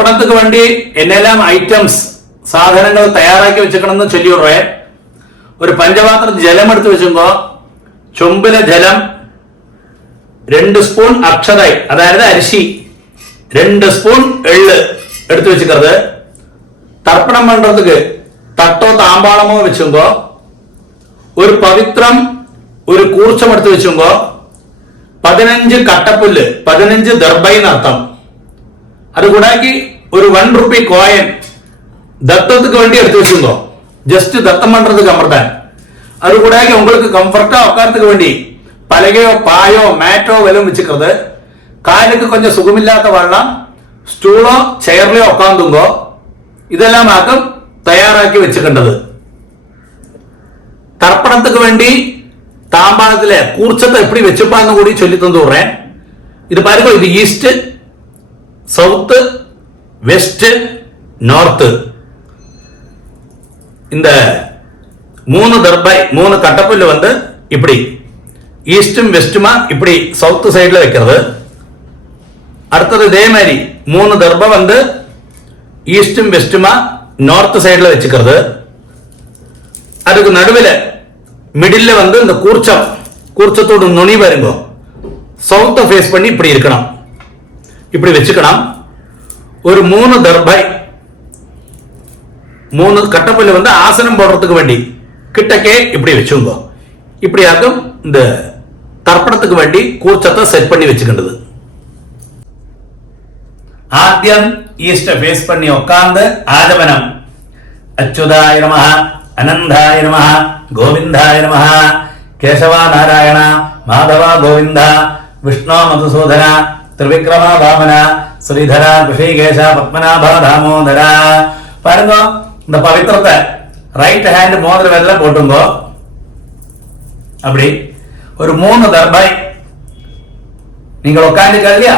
തർപ്പണത്തിന് വേണ്ടി എന്നെല്ലാം ഐറ്റംസ് സാധനങ്ങൾ തയ്യാറാക്കി വെച്ചിക്കണമെന്ന് ചൊല്ലിയുറേ. ഒരു പഞ്ചപാത്രം ജലം എടുത്ത് വെച്ചുമ്പോ ചൊമ്പിലെ ജലം 2 സ്പൂൺ അക്ഷതായി, അതായത് അരിശി, 2 സ്പൂൺ എള്ള് എടുത്തു വെച്ചിക്കരുത്. തർപ്പണം പண்றதுக்கு തട്ടോ താമ്പാളമോ വെച്ചുമ്പോ ഒരു പവിത്രം ഒരു കൂർച്ചം എടുത്ത് വെച്ചുമ്പോ 15 കട്ടപ്പുല്ല്, 15 ദർബൈ എന്നർത്ഥം. അത് കൂടാക്കി ഒരു 1 റുപ്പി കോയിൻ ദത്തத்துக்கு വേണ്ടി എടുത്തു വെച്ചുമ്പോ ജസ്റ്റ് ദത്തം പண்றதுக்கு അമർത്താൻ. അത് കൂടാക്കി உங்களுக்கு കംഫർട്ടോ ഉட்கார்றதுக்கு വേണ്ടി പലകയോ പായോ മാറ്റോ വല്ലതും വെച്ചിക്കരുത്. കാലിക്ക് കൊഞ്ചം സുഖമില്ലാത്ത വെള്ളം സ്റ്റൂളോ ചെയറിലോ ഉட்கார்ந்துங்கോ. ഇതെല്ലാം ആക്കും തയ്യാറാക്കി വെച്ചിട്ടുണ്ടത്. തർപ്പണത്തിന് വേണ്ടി താമ്പാളത്തിലെ കൂർച്ചത്തെ എപ്പടി വെച്ചപ്പാന്ന് കൂടി ചൊല്ലിത്തന്നൂറേ. ഇത് പാരുക, ഇത് ഈസ്റ്റ്, സൗത്ത്, വെസ്റ്റ്, നോർത്ത്. இந்த 3 தர்பை 3 கட்டப்புல்லு வந்து இப்படி ஈஸ்டும் வெஸ்டுமா இப்படி சவுத் சைடுல வைக்கிறது. அடுத்தது இதே மாதிரி 3 தர்பை வந்து ஈஸ்டும் வெஸ்டுமா நார்த் சைடுல வச்சுக்கிறது. அதுக்கு நடுவில் மிடில் வந்து இந்த கூர்ச்சத்தோட நுனி வருங்க சவுத்தை ஃபேஸ் பண்ணி இப்படி இருக்கணும், இப்படி வச்சுக்கணும். ஒரு 3 தர்பை 3 கட்டப்புல்லு வந்து ஆசனம் போடுறதுக்கு வேண்டி கிட்டக்கே இப்படி வச்சுங்க. இப்படியாக்கும் இந்த தர்ப்பணத்துக்கு வேண்டி கூர்ச்சத்தை செட் பண்ணி வச்சுக்கின்றது. ആദ്യം ഈസ്റ്റ് ഫേസ് പണി ഉட்கார்ந்து ആചമനം. അച്യുതായ നമഃ, അനന്തായ നമഃ, ഗോവിന്ദായ നമഃ, കേശവ നാരായണ മാധവ ഗോവിന്ദ, വിഷ്ണു മധുസൂദന, ത്രിവിക്രമ വാമന, ശ്രീധര ഋഷികേശ പത്മനാഭ தாமோதர. பாருங்க, இந்த பவித்திரத்தை ரைட் ஹேண்ட் மோதிர விரல்ல போட்டுங்க. அப்படி ஒரு 3 தர்பை நீங்கள் உட்கார்ந்துக்க இல்லையா,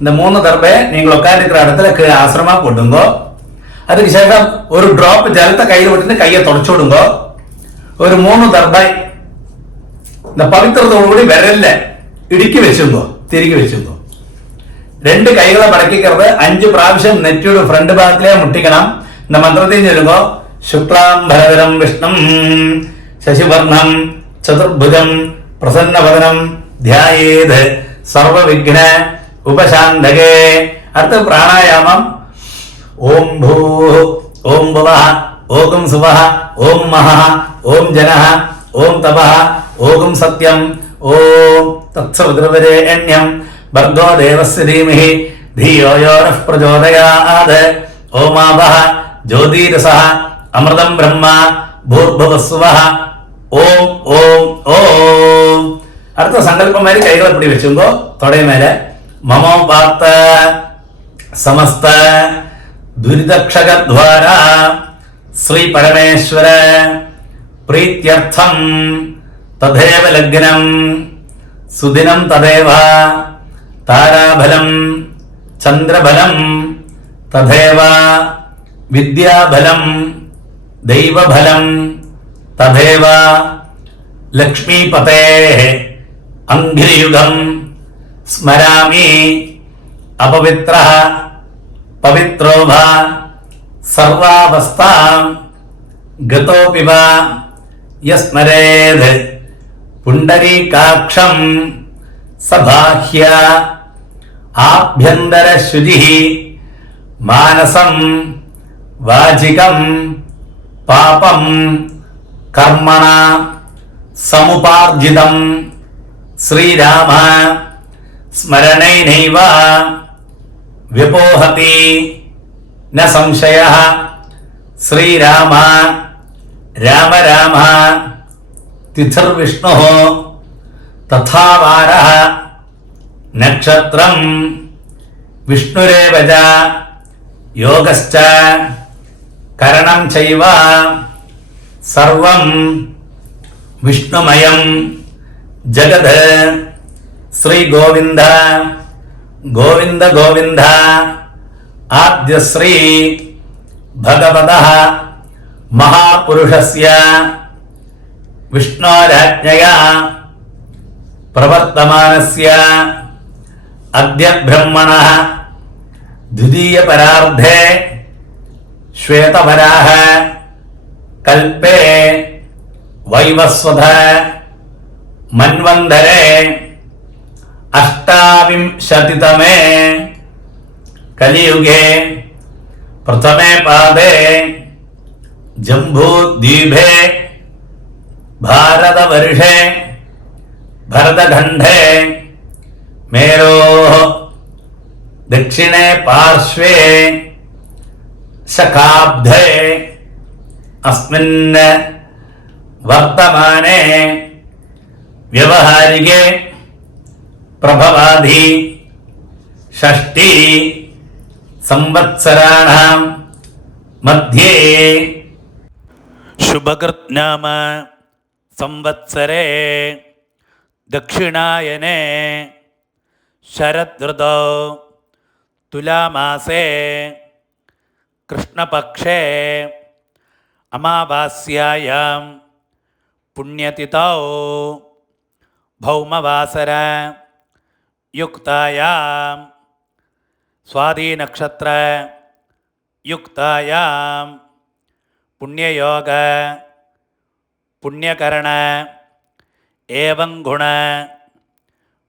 இந்த 3 தர்பை நீங்கள் உட்கார்ந்துக்கிற இடத்துல ஆசிரமா போட்டுங்க. அதுக்கு சேஷம் ஒரு டிராப் ஜலத்தை கையில் விட்டு கையை தொடச்சு விடுங்க. ஒரு 3 தர்பை இந்த பவித்திரத்தோடு கூடி விரல்ல ഇടുക്കി വെച്ചുങ്കോ, തിരികെ വെച്ചുങ്കോ. 2 കൈകളെ മടക്കിക്കരുത്. 5 പ്രാവശ്യം നെറ്റിയുടെ ഫ്രണ്ട് ഭാഗത്തിലേ മുട്ടിക്കണം. இந்த മന്ത്രത്തിൽ ചൊല്ലുമ്പോ ശുക്ലാം ഭരതരം വിഷ്ണം ശശിവർണം ചതുർഭുജം പ്രസന്നവദനം ധ്യായേത് സർവവിഘ്ന ഉപശാന്തകേ. അടുത്ത പ്രാണായാമം. ഓം ഭൂ ഓം ഭുവഃ ഓം സുവഃ ഓം മഹഃ ഓം ജനഃ ഓം തപഃ ഓം സത്യം ഓം തത്സവിതുർവരേണ്യം ഭർഗോ ദേവസ്യ ധീമഹി ധിയോ യോ നഃ പ്രചോദയാത്. ഓമാവഹ ജ്യോതിരസഃ അമൃതം ബ്രഹ്മ ഭൂർഭുവസ്സുവഃ ഓം ഓം ഓം. അടുത്ത സങ്കല്പമാരി കൈകളെ പിടി വെച്ചുമ്പോ തൊടയമേലെ മമോ പാർത്ത സമസ്ത ദുരിതക്ഷകദ്വാര ശ്രീ പരമേശ്വര പ്രീത്യർത്ഥം തഥേവ ലഗ്നം സുദിനം തഥേവ താരാബലം ചന്ദ്രബലം തഥേവ വിദ്യാബലം ദൈവബലം തഥേവ ലക്ഷ്മീപതേ അംഘ്രിയുഗം സ്മരാമി അപവിത്രഃ പവിത്രോ ഭ സർവാവസ്ഥാം ഗതോപി വ യസ്മരേത് പുണ്ഡരീകാക്ഷം സബാഹ്യ ആഭ്യന്തരശുചിഃ മാനസം വാചികം പാപം കർമ്മണ സമുപാർജിതം ശ്രീരാമ സ്മരണൈനൈവ വിപോഹതി ന സംശയഃ. ശ്രീരാമ രാമ രാമ തിഥിർവിഷ്ണുഃ തഥാ വാരഃ നക്ഷത്രം വിഷ്ണുരേവ ച യോഗശ്ച കരണം ചൈവ സർവം വിഷ്ണുമയം ജഗത്. ശ്രീ ഗോവിന്ദ ഗോവിന്ദ ഗോവിന്ദ. ആദ്യശ്രീ ഭഗവതഃ മഹാപുരുഷസ്യ വിഷ്ണോരാജ്ഞയാ പ്രവർത്തമാനസ്യ അദ്യ ബ്രഹ്മണഃ द्वितीय परार्धे श्वेतवराह कल्पे वैवस्वत मन्वन्तरे अष्टाविंशतितमे कलियुगे प्रथमे पादे जम्बूद्वीपे भारतवर्षे भरतखण्डे मेरोः दक्षिणे पार्श्वे शकाब्दे अस्मिन् वर्तमाने व्यवहारिके प्रभवादि षष्ठी संवत्सराणां मध्ये शुभकृत् नाम संवत्सरे दक्षिणायने शरदृतौ तुलामासे कृष्णपक्षे अमावास्यायां पुण्यतिथौ भौमवासर युक्तायां स्वादिनक्षत्र युक्तायां पुण्ययोग पुण्यकरण एवं गुण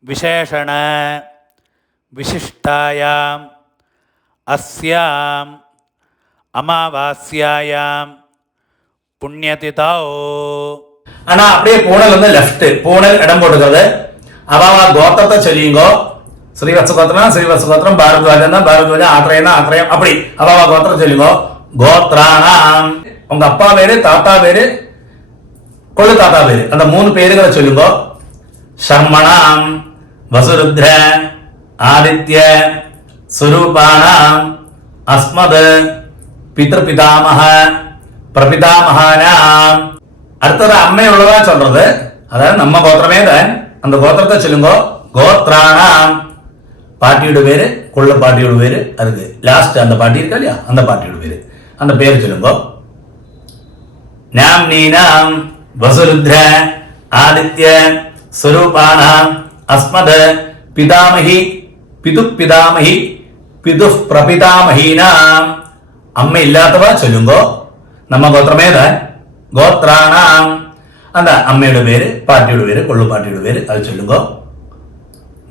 विशेषण विशिष्टायाम् अस्याम् अमावास्यायां पुण्यतिथौ ஆனா அப்படியே பூனல் வந்து லெஃப்ட், பூனல் இடம் போட்டுக்கிறது. அவாவா கோத்திரத்தை சொல்லிங்கோ. ஸ்ரீவத்சகோத்திரம் ஸ்ரீவத்சகோத்திரம், பாரத்வாஜன் தான் பாரத்வாஜன், ஆத்திரேயன் ஆத்திரேயம், அப்படி அவாவா கோத்திரம் சொல்லிங்கோ. கோத்ரானாம் உங்க அப்பா பேரு, தாத்தா பேரு, கொள்ளு தாத்தா பேரு, அந்த 3 பேருகளை சொல்லுங்க. சர்மணாம் வசுருத்ர ஆதித்ய சுரூபானாம் அஸ்மத் பிதృபிதாமஹ பிரபிதாமஹானாம். அடுத்தது அம்மையுள்ளதா சொல்றது, அதாவது நம்ம கோத்திரமே தான். அந்த கோத்திரத்தை சொல்லுங்க. கோத்ரானாம் பாட்டியோட பேரு, கொள்ள பாட்டியோட பேரு, அதுக்கு லாஸ்ட் அந்த பாட்டி இருக்கா இல்லையா, அந்த பாட்டியோட பேரு, அந்த பேரு சொல்லுங்க. நாம்னீனாம் வசுருத்ர ஆதித்ய ஸ்வரூபானாம் அஸ்மத் பிதாமஹி பிதுப்பிதாமஹி பிதுப் பிரபிதாமஹீனாம். அம்மை இல்லாதவா சொல்லுங்க. நம்ம கோத்திரமே தான். கோத்ரானாம் அந்த அம்மையோட பேரு, பாட்டியோட பேரு, கொள்ளு பாட்டியோட பேரு, அது சொல்லுங்க.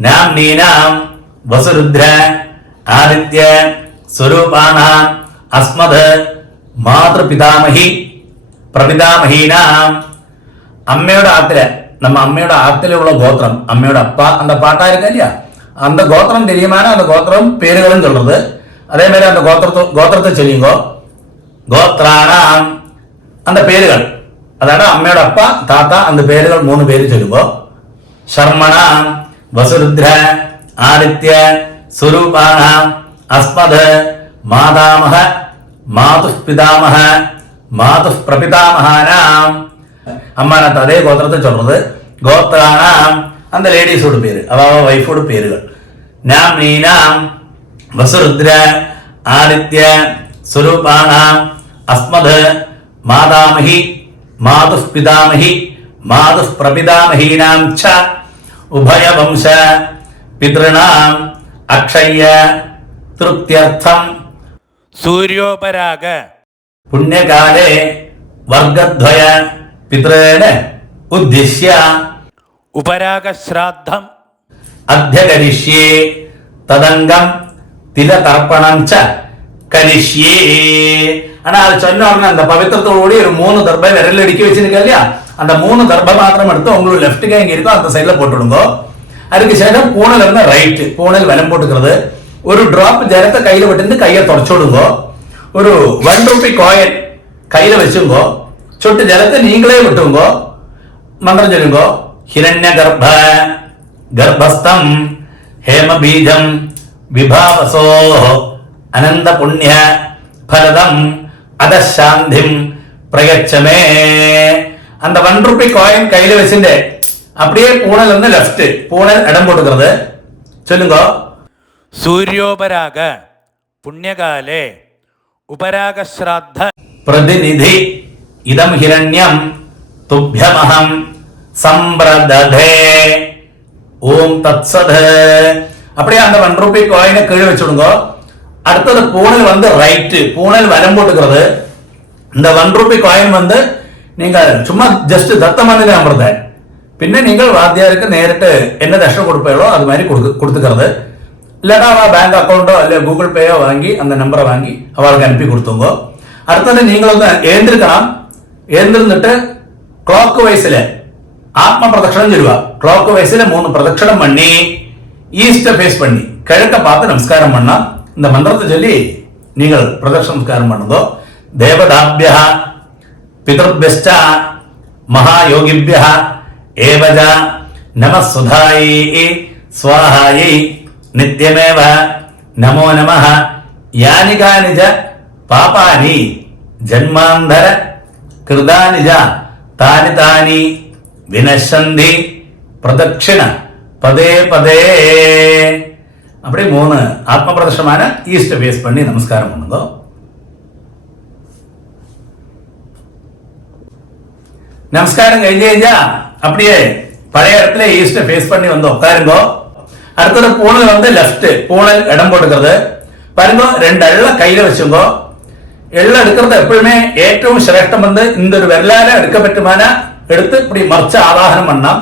நாம்னீனாம் வசுருத்ர ஆதித்ய ஸ்வரூபானாம் அஸ்மத் மாத்ரு பிதாமஹி பிரபிதாமஹீனாம். அம்மையோட ஆத்துல, நம்ம அம்மையோட ஆத்துல உள்ள கோத்திரம், அம்மையோட அப்பா அந்த பாட்டா இருக்கா இல்லையா, அந்த கோத்திரம் தெரியுமான அந்த கோத்திரம் பேருகளும் சொல்றது. அதே மாதிரி அந்த கோத்திரத்தை சொல்லிங்கோ. கோத்ரானாம் அந்த பேருகள், அதாவது அம்மையோட அப்பா தாத்தா அந்த பேருகள் 3 பேரு சொல்லுங்கோ. சர்மணாம் வசுருத்ர ஆதித்ய சுரூபானாம் அஸ்மத் மாதாமஹ மாது பிதாமஹ மாது பிரபிதாமஹானாம். அம்மானத்து அதே கோத்திரத்தை சொல்றது. கோத்ரானாம் அந்த லேடிஸோட பேரு, அதாவது வைஃபோட பேருகள். நாம்னீனாம் வசுருத்ர ஆதித்ய சுரூபானாம் அஸ்மத் மாதாமஹி மாது பிதாமஹி மாது பிரபிதாமஹீனாம் ச உபய வம்ச பித்ருணாம் அக்ஷய திருப்தியர்த்தம் सूर्योपराग पुण्यकाले वर्गद्वय पितॄन् उद्दिश्य उपराग श्राद्धम अध्यकरिष्ये तदंगम तिलतर्पणं च करिष्ये. ஆனா அது சொன்ன உடனே அந்த பவித்திரத்தோடு ஒரு 3 தர்பை விரல் அடிக்க வச்சிருக்கா இல்லையா, அந்த 3 தர்பை மாத்திரம் எடுத்து உங்களுக்கு லெஃப்ட் கை எங்க இருக்கோ அந்த சைட்ல போட்டுடுங்க. அதுக்கு சேதம் பூனல் இருந்தா ரைட், பூனல் வலம் போட்டுக்கிறது. ஒரு டிராப் ஜலத்தை கையில விட்டு கையை தொடச்சு விடுங்க. ஒரு 1 ரூபி காயின் கையில வச்சுங்கோ. சொட்டு ஜலத்தை நீங்களே விட்டுங்க. மந்திரம் சொல்லுங்க. ஹிரண்ய கர்ப்ப கர்ப்பஸ்தம் ஹேம பீஜம் விபாவசோ அனந்த புண்ணிய பலதம் அதசாந்திம் பிரயச்சமே. அந்த 1 ரூபி காயின் கையில வச்சுட்டு அப்படியே பூனல் வந்து லெஃப்ட், பூனல் இடம் போட்டுக்கிறது. சொல்லுங்க. सूर्योपराग पुण्यकाले उपराग श्राद्ध प्रतिनिधि इदम हिरण्यम तुभ्यमहं संप्रदधे ஓம் தத்சத். அப்படியே அந்த 1 ரூபி காயினை கீழே வச்சுடுங்க. அடுத்தது பூனல் ரைட், பூனல் வலம் போட்டுக்கிறது. இந்த 1 ரூபி காயின் நீங்க சும்மா ஜஸ்ட் தத்தம் பண்ணி நம்புறத, பின்ன நீங்கள் வாத்தியாருக்கு நேரிட்டு என்ன தட்சணம் கொடுப்பீங்களோ அது மாதிரி கொடுத்துக்கிறது. இல்லைன்னா பேங்க் அக்கௌண்ட்டோ இல்லை கூகுள் பேயோ வாங்கி அந்த நம்பரை வாங்கி அவளுக்கு அனுப்பி கொடுத்துங்க. அடுத்தது நீங்கள் எழுந்திருக்கலாம். எழுந்திருந்துட்டு ക്ലോക്ക് വൈസില് ആത്മപ്രദക്ഷിണം ചെയ്യുക. ക്ലോക്ക് വൈസില് 3 പ്രദക്ഷിണം பண்ணி ஈஸ்ட ஃபேஸ் பண்ணி கிழக்க பார்த்து நமஸ்காரம் பண்ணா. இந்த மந்திரத்தை சொல்லி நீங்கள் பிரதட்சண நமஸ்காரம் பண்ணுதோ. தேவதாபிய பிதர்பியஸ்ச மகாயோகிபிய ஏவஜ நமசுதாயை ஸ்வாஹாயை நித்யமேவ நமோ நமः யானி கானிஜ பாபானி ஜன்மாந்தர கிருதானிஜ தானி தானி வினஷந்தி பிரதட்சிண പതേ പതേ. அப்படி 3 ஆத்மபிரதட்சணமான ஈஸ்ட் ஃபேஸ் பண்ணி நமஸ்காரம் பண்ணுதோ. நமஸ்காரம் കഴിഞ്ഞാ அப்படியே பழைய இடத்துல ஈஸ்ட் ஃபேஸ் பண்ணி உட்காருங்கோ. அடுத்தது பூணல் லெஃப்ட், பூணல் இடம் போட்டுக்கிறது. பாருங்க 2 எள்ள கையில வச்சுங்கோ. எள்ள எடுக்கிறது எப்பவுமே ഏറ്റവും ശ്രേഷ്ഠം இந்த ஒரு விரலால எடுக்க பറ്റുமான எடுத்து இப்படி மறைச்சு ஆவாகனம் பண்ணலாம்.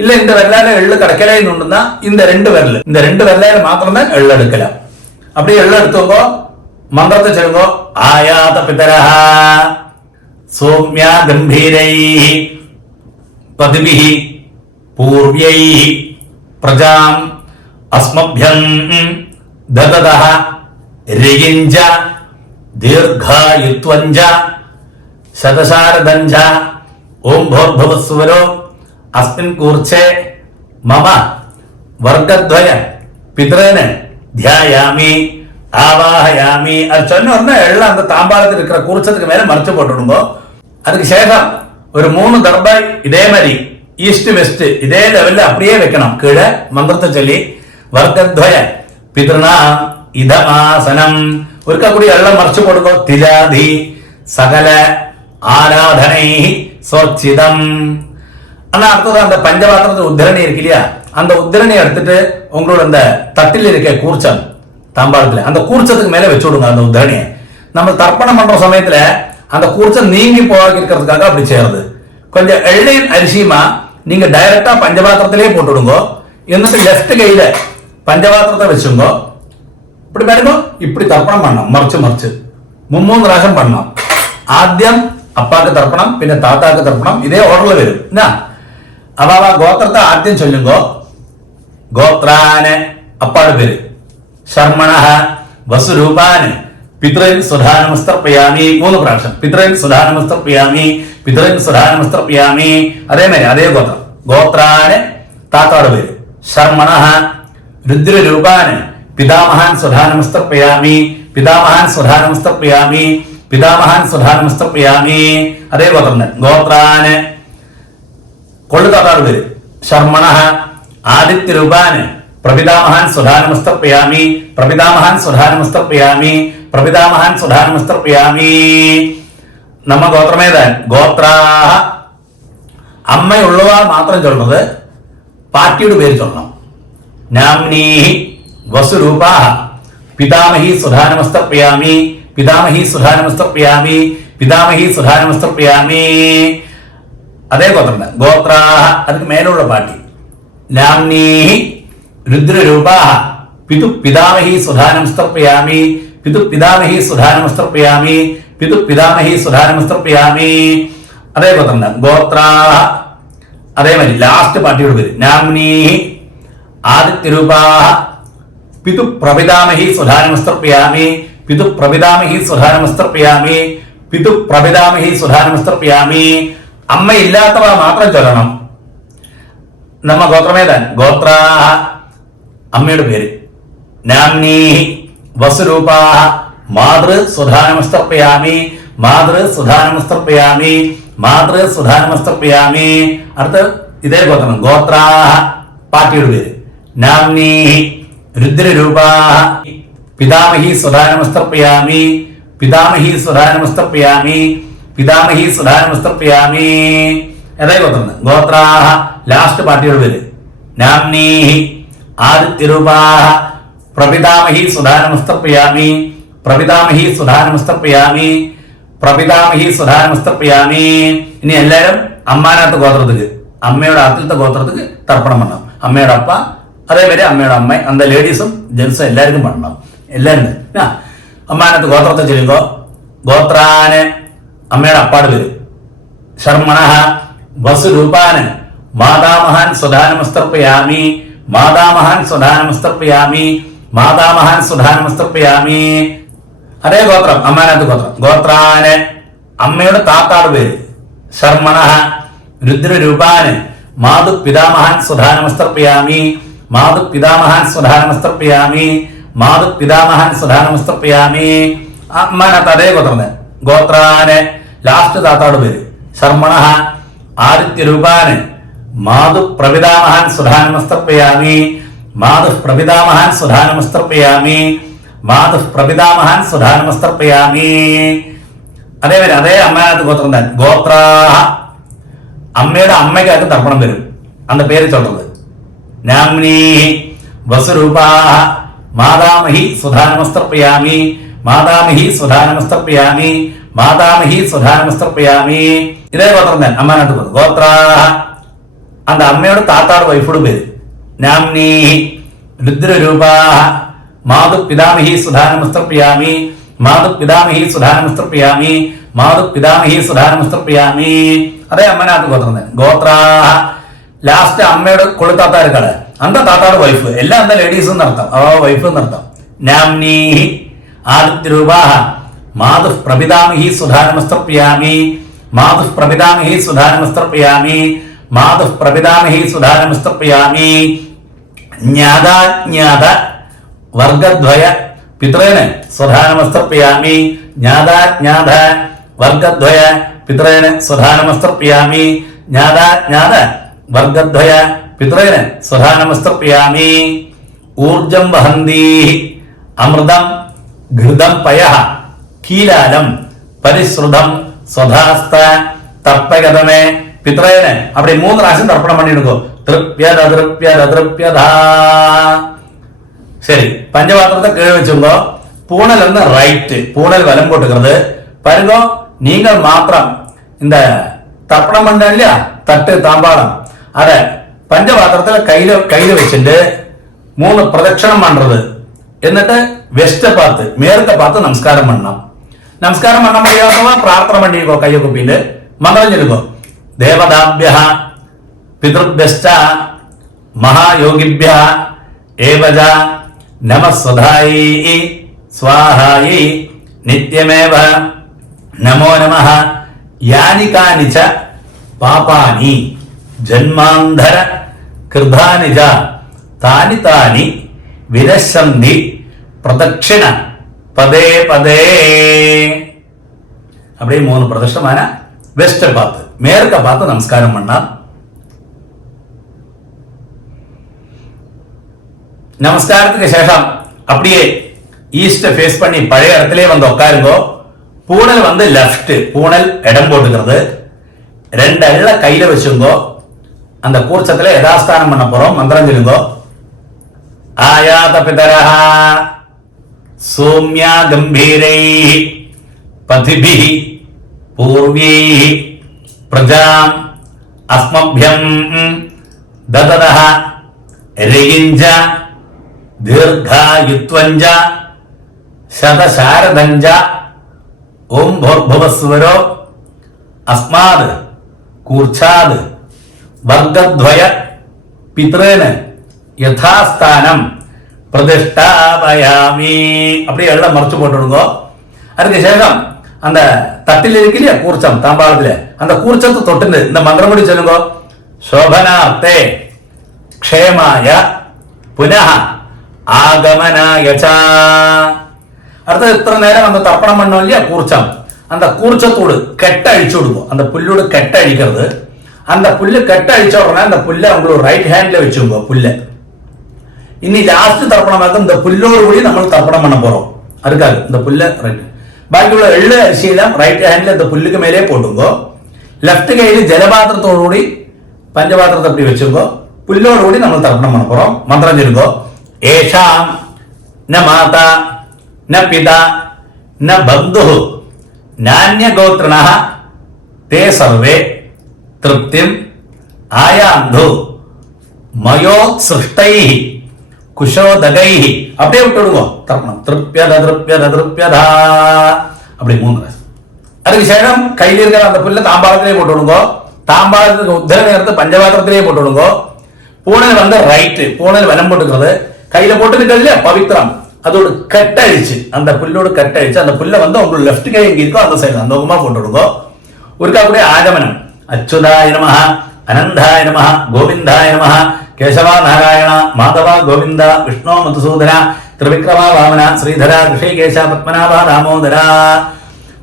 இல்ல இந்த விரலால எள்ளு கிடைக்கலன்னு இந்த 2 விரலால மாத்திரம் தான் எள்ளு எடுக்கலாம். அப்படி எள்ளு எடுத்துக்கோ. மந்திரத்தை சொல்லுங்க. ஆயாத பிதரஹ சௌம்யா கம்பீரைஹி பத்பிஹி பூர்வ்யைஹி பிரஜாம் அஸ்மப்யம் தததஹ ரிகிஞ்ச தீர்காயுத்வஞ்ச சதசாரதஞ்ச ஓம் भूर्भुवस्सुवरो अस्मिन् कूर्चे मम वर्गद्वय पितृन् ध्यायामि ஆவாஹயாமி. அது சொன்ன எல்லாம் அந்த தாம்பாளத்தில் இருக்கிற கூர்ச்சத்துக்கு மேல மறைச்சு போட்டுடுங்க. அதுக்கு சேஷம் ஒரு 3 தர்பாய் இதே மாதிரி ஈஸ்ட் வெஸ்ட் இதே லெவல்ல அப்படியே வைக்கணும். கீழே மந்திரத்தை சொல்லி வர்க்கத்வய பிதൃணா இதமாசனம் இருக்கக்கூடிய எல்லாம் மறைச்சு போடுங்க. திலாதி சகல ஆராதனை சோச்சிதம். ஆனா அடுத்தது அந்த பஞ்சபாத்திரத்து உத்தரணி இருக்கு இல்லையா, அந்த உத்தரணியை எடுத்துட்டு உங்களோட அந்த தட்டில் இருக்க கூர்ச்சம் தாம்பாளத்துல அந்த கூர்ச்சத்துக்கு மேல வச்சு விடுங்க. அந்த உத்தரணியை நம்ம தர்ப்பணம் பண்ற சமயத்துல அந்த கூர்ச்சம் நீங்கி போகிறதுக்காக அப்படி செய்யறது. கொஞ்சம் எள்ளையும் அரிசியுமா நீங்க டைரக்டா பஞ்சபாத்திரத்திலே போட்டுடுங்க. എന്നിട്ട് லெஃப்ட் கையில பஞ்சபாத்திரத்தை வச்சுங்க. இப்படி பாருங்க, இப்படி தர்ப்பணம் பண்ணணும். மறைச்சு 3 പ്രാവശ്യം பண்ணணும். ആദ്യം അപ്പാക്ക് തർപ്പണം, പിന്നെ താത്താക്ക് തർപ്പണം. ഇതേ ഓർഡറിൽ വരും. അപ്പൊ ആ ഗോത്രത്തെ ആദ്യം ചൊല്ലുമ്പോ ഗോത്രാന് അപ്പാട് പേര് ശർമ്മണഃ വസുരൂപാന് പിതൃൻ സുധാനമസ്തർപ്പയാമി 3 പ്രാവശ്യം. പിതൃൻ സുധാനമസ്തർപ്പയാമി, പിതൃൻ സുധാനമസ്തർപ്പയാമി. അതേമാതിരി അതേ ഗോത്രം. ഗോത്രാന് താത്താട് പേര് ശർമ്മണഃ രുദ്രരൂപാന് പിതാമഹാൻ സുധാനമസ്തർപ്പയാമി, പിതാമഹാൻ സുധാനമസ്തർപ്പയാമി, പിതാമഹാൻ സുധാനമസ്തർപ്പയാമി. അതേ ഗോത്രം. ഗോത്രാന് കൊള്ളുതാത്താട് പേര് ശർമ്മണഃ ആദിത്യരൂപാന് പ്രപിതാമഹാൻ സുധാനമസ്തർപ്പയാമി, പ്രപിതാമഹാൻ സുധാനമസ്തർപ്പയാമി, പ്രപിതാമഹാൻ സുധാനമസ്തർപ്പയാമി. നമ്മ ഗോത്രമേതാൻ ഗോത്രാഹ. അമ്മയുള്ളവാൾ മാത്രം ചൊല്ലുന്നത് പാർട്ടിയുടെ പേര് ചൊല്ലണം. നാംനീഹി വസുരൂപാഹ പിതാമഹി സുധാനമസ്തർപ്പയാമി, പിതാമഹി സുധാനമസ്തർപ്പയാമി, പിതാമഹി സുധാനമസ്തർപ്പയാമി. അതേ ഗോത്രം. ഗോത്രാഹ അതിന് മേലുള്ള പാർട്ടി. നാംനീഹി രുദ്രരൂപാഹ പിതു പിതാമഹി സുധാനമസ്തർപ്പയാമി, പിതു പിതാമഹി സുധാനമസ്തർപ്പയാമി, പിതു പിതാമഹി സുധാനമസ്തർപ്പയാമി. അതേ ഗോത്രം. ഗോത്രാഹ അതേമാതിരി ലാസ്റ്റ് പാർട്ടിയുടെ പേര് നാംനീഹി ആദിത്യരൂപാഹ പിതു പ്രപിതാമഹി സുധാനമസ്തർപ്പയാമി, പിതു പ്രപിതാമഹി സുധാനമസ്തർപ്പയാമി, പിതു പ്രപിതാമഹി സുധാനമസ്തർപ്പയാമി. അമ്മയില്ലാത്തവ മാത്രം ചൊല്ലണം. നമ്മ ഗോത്രമേതാൻ ഗോത്രാഹ അമ്മയുടെ പേര് നാംനീഹി വസുരൂപാഹ മാതൃ സുധാനമസ്തർപ്പയാമി, മാതൃ സുധാനമസ്തർപ്പയാമി, മാതൃ സുധാനമസ്തർപ്പയാമി. അടുത്ത് ഇതേ ഗോത്രം. ഗോത്രാഹ പാർട്ടിയുടെ പേര് നാംനീഹി രുദ്രരൂപാഹ പിതാമഹി സുധാനമസ്തർപ്പയാമി, പിതാമഹി സുധാനമസ്തർപ്പയാമി, പിതാമഹി സുധാനമസ്തർപ്പയാമി. അതേ ഗോത്രം. ഗോത്രാഹ ലാസ്റ്റ് പാർട്ടിയുടെ പേര് നാംനീഹി ആദിത്യരൂപാഹ പ്രപിതാമഹി സുധാനമസ്തർപ്പയാമി, പ്രപിതാമഹി സുധാനമസ്തർപ്പയാമി, പ്രപിതാമഹി സുധാനമസ്തർപ്പയാമി. ഇനി എല്ലാവരും അമ്മാനത്തെ ഗോത്രത്തിക്ക്, അമ്മയുടെ ആദ്യത്തെ ഗോത്രത്തിക്ക് തർപ്പണം பண்ணണം. അമ്മയുടെ അപ്പ, അതേപോലെ അമ്മയുടെ അമ്മ, അന്ത ലേഡീസും ജെൻസും എല്ലാവർക്കും பண்ணണം. എല്ലാവരും അമ്മാനത്ത് ഗോത്രത്തെ ചെല്ലുമ്പോ ഗോത്രാന് അമ്മയുടെ അപ്പാട് പേര് ശർമ്മണ വസുരൂപാന് മാതാമഹാൻ സുധാനമസ്തർപ്പയാമി, മാതാമഹാൻ സുധാനമസ്തർപ്പയാമി, മാതാമഹാൻ സുധാനമസ്തർപ്പയാമി. അതേ ഗോത്രം അമ്മാനത്ത് ഗോത്രം. ഗോത്രാന് അമ്മയുടെ താത്താട് പേര് ശർമ്മണ രുദ്രരൂപാന് മാതു പിതാമഹാൻ സുധാനമസ്തർപ്പയാമി, മാതു പിതാമഹാൻ സുധാനമസ്തർപ്പയാമി, മാതു പിതാമഹാൻ സുധാനമസ്തർപ്പയാമി. അമ്മാനത്ത് അതേ ഗോത്രം. ഗോത്രാന് ലാസ്റ്റ് താത്താട് പേര് ശർമ്മണ ആദിത്യരൂപാന് മാതു പ്രപിതാമഹാൻ സുധാനമസ്തർപ്പയാമി, മാതു പ്രപിതാമഹാൻ സുധാനമസ്തർപ്പയാമി, മാതു പ്രപിതാമഹാൻ സുധാനമസ്തർപ്പയാമി. അതേപോലെ അതേ അമ്മാനത്ത് ഗോത്രം തന്നെ. ഗോത്രാഹ അമ്മയുടെ അമ്മയ്ക്കായിട്ട് തർപ്പണം വരും. അന്ന് പേര് ചൊല്ലുന്നത് നാംനീ വസുരൂപാഹ മാതാമഹി സുധാനമസ്തർപ്പയാമി, മാതാമഹി സുധാനമസ്തർപ്പയാമി, മാതാമഹി സുധാനമസ്തർപ്പയാമി. ഇതേ ഗോത്രം തന്നെ അമ്മാനത്ത് ഗോത്രം. ഗോത്രാഹ അന്ത അമ്മയുടെ താത്താട് വൈഫോട് പേര് നാംനീ രുദ്രരൂപാഹ മാതു പിതാമഹി സുധാനമസ്തർപ്പയാമി, മാതു പിതാമഹി സുധാനമസ്തർപ്പയാമി, മാതു പിതാമഹി സുധാനമസ്തർപ്പയാമി. അതേ അമ്മനാത്ത് ഗോത്രം തന്നെ. ഗോത്രാഹ ലാസ്റ്റ് അമ്മയുടെ കൊളുത്താത്താർക്കാണ് അന്ത താത്താട് വൈഫ്, എല്ലാം എന്താ ലേഡീസ് നടത്താം, വൈഫ് നടത്താം. നാംനീ ആദിത്യരൂപാഹ മാതു പ്രപിതാമഹി സുധാനമസ്തർപ്പയാമി, മാതു പ്രപിതാമഹി സുധാനമസ്തർപ്പയാമി, മാതു പ്രപിതാമഹി സുധാനമസ്തർപ്പയാമി. ജ്ഞാതാജ്ഞാത വർഗദ്വയ പിതൃന് സുധാനമസ്തർപ്പയാമി, ജ്ഞാതാജ്ഞാത വർഗദ്വയ പിതൃന് സുധാനമസ്തർപ്പയാമി, ജ്ഞാതാജ്ഞാത വർഗദ്വയ പിതൃന് സുധാനമസ്തർപ്പയാമി. ഊർജം വഹന്തി അമൃതം ഘൃതം പയഃ കീലാലം പരിശ്രുതം സ്വധാസ്ത തർപ്പഗതമേ പിതൃന്. അവിടെ 3 പ്രാവശ്യം തർപ്പണം പണിയെടുക്കും. തൃപ്യത തൃപ്യത തൃപ്യത. சரி, பஞ்சபாத்திரத்தை கீழே வச்சுங்கோ. பூனல் வந்து ரைட்டு, பூனல் வலம் போட்டுக்கிறது. பாருங்க, நீங்கள் மாத்திரம் இந்த தர்ப்பணம் பண்ண இல்லையா தட்டு தாம்பாளம், அத பஞ்சபாத்திரத்துல கையில வச்சுட்டு 3 பிரதட்சணம் பண்றது. എന്നിട്ട് വെസ്റ്റ് பார்த்து மேற்க பார்த்து நமஸ்காரம் பண்ணணும். நமஸ்காரம் பண்ண முடியாதவ பிரார்த்தனை பண்ணிக்கோ. கையை குப்பிட்டு மந்திரம் சொல்லிக்கோ. தேவதாഭ്യഃ പിതൃഭ്യശ്ച മഹായോഗിഭ്യഃ ഏവച നമസ്വധായൈ സ്വാഹായൈ നിത്യമേവ നമോ നമഃ. യാനി കാനി ച പാപാനി ജന്മാന്തര കൃതാനി ച താനി താനി വിനശ്യന്തി പ്രദക്ഷിണ പദേ പദേ. அப்படியே 3 பிரதட்சணமான வெஸ்ட பார்த்து மேற்க பார்த்து நமஸ்காரம் பண்ணா. நமஸ்காரத்துக்கு சேஷம் அப்படியே ஈஸ்ட ஃபேஸ் பண்ணி பழைய இடத்திலே வந்து உட்காருங்கோ. பூனல் வந்து லெஃப்ட், பூனல் இடம் போட்டுக்கிறது. 2 அள்ள கையில வச்சுங்கோ. அந்த கூர்ச்சத்துல யதாஸ்தானம் பண்ண போறோம். மந்திரம் சொல்லுங்கோ. ஆயாத பிதரஹ சௌம்யா கம்பீரைः பதிபிः பூர்வைः பிரஜாம் அஸ்மभ्यம் தததः ரிகிஞ்ச ദീർഘായുത്വഞ്ച ശതശാരദഞ്ച ഓം ഭൂർഭുവസ്വരോ അസ്മാത് കൂർച്ഛാത് വർഗദ്വയ പിതൃന് യഥാസ്ഥാനം പ്രതിഷ്ഠാപയാമി. அப்படி எல்லாம் மறைச்சு போட்டுடுங்க. அதுக்கு சேஷம் அந்த தட்டில் இருக்கு இல்லையா கூர்ச்சம் தாம்பாளத்துல, அந்த கூர்ச்சத்தை தொட்டு இந்த மந்திரம் கூட சொல்லுங்க. ശോഭനാർത്ഥേ ക്ഷേമായ പുനഃ ആഗമനായ ച. അടുത്തത് ഇത്ര നേരം அந்த தர்ப்பணம் பண்ணோம் இல்லையா கூர்ச்சம், அந்த கூர்ச்சத்தோடு கெட்ட அழிச்சு விடுவோம். அந்த புல்லோடு கெட்ட அழிக்கிறது. அந்த புல்லு கெட்ட அழிச்ச உடனே அந்த புல்லை உங்களோட ரைட் ஹேண்ட்ல வச்சுங்க. புல்ல இனி லாஸ்ட் தர்ப்பணமாக இந்த புல்லோடு கூடி நம்ம தர்ப்பணம் பண்ண போறோம். அதுக்காக இந்த புல்ல ரைட், ബാക്കിയുള്ള എള്ള് അരിശീലം റൈറ്റ് ഹാൻഡിൽ இந்த പുല്ലുക്ക് മേലെ പോട്ടുങ്കോ. ലെഫ്റ്റ് കൈയിൽ ജലപാത്രത്തോടുകൂടി പഞ്ചപാത്രത്തെ അപ്പടി വെച്ചുങ്കോ. പുല്ലോടുകൂടി നമ്മൾ തർപ്പണം பண்ண போறோம். മന്ത്രം ചൊല്ലുങ്കോ. ഏഷാം ന മാത ന പിത ന ബന്ധു നാന്യഗോത്രണ തേ സർവേ തൃപ്തിം ആയാന്ധു മയോ സൃഷ്ടൈ കുശോദകൈ. அப்படியே விட்டுடுங்க தர்ப்பணம். திருப்யத திருப்யத திருப்யதா அப்படி 3 പ്രാവശ്യം. அதுக்கு சேஷம் கையில் இருக்கிற அந்த புல்ல தாம்பாளத்திலே போட்டு விடுங்க. தாம்பாளத்துக்கு உத்தரவை எடுத்து பஞ்சபாத்திரத்திலேயே போட்டு விடுங்க. பூனையில் வந்து ரைட்டு, பூனையில் வலம் போட்டுக்கிறது கையில போட்டுருக்கிறதுல பவித்திரம் அதோட கட்டழிச்சு, அந்த புல்லோடு கட்டழிச்சு அந்த புல்ல வந்து உங்களுக்கு லெஃப்ட் கை எங்க இருக்கோ அந்த சைடு அந்த பக்கமா போட்டு விடுங்க. ஒருக்கா கூட ஆகமனம். அச்சுதாய நமஹ, அனந்தாய நமஹ, கோவிந்தாய நமஹ, கேசவா நாராயண, மாதவா கோவிந்த, விஷ்ணு மதுசூதன, திரிவிக்ரமா வாமன, ஸ்ரீதரா, ரிஷிகேஷ, பத்மநாபா, தாமோதரா.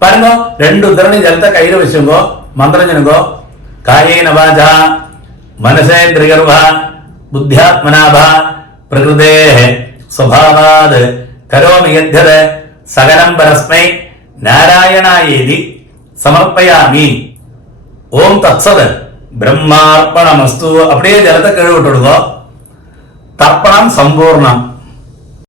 பாருங்க, 2 உத்தரணி ஜலத்தை கையில வச்சுங்கோ. மந்திரம் சொல்லுங்கோ. காயேன வாசா മനസേന്ദ്രിയർവ ബുദ്ധ്യാത്മനാഭ പ്രകൃതേ സ്വഭാവാത് കരോമി യദ്യത് സകലം പരസ്മൈ നാരായണായേതി സമർപ്പയാമി. ഓം തത്സത് ബ്രഹ്മാർപ്പണമസ്തു. அப்படியே ஜலத்தை கழுவி விட்டுடுங்க. தர்ப்பணம் சம்பூர்ணம்.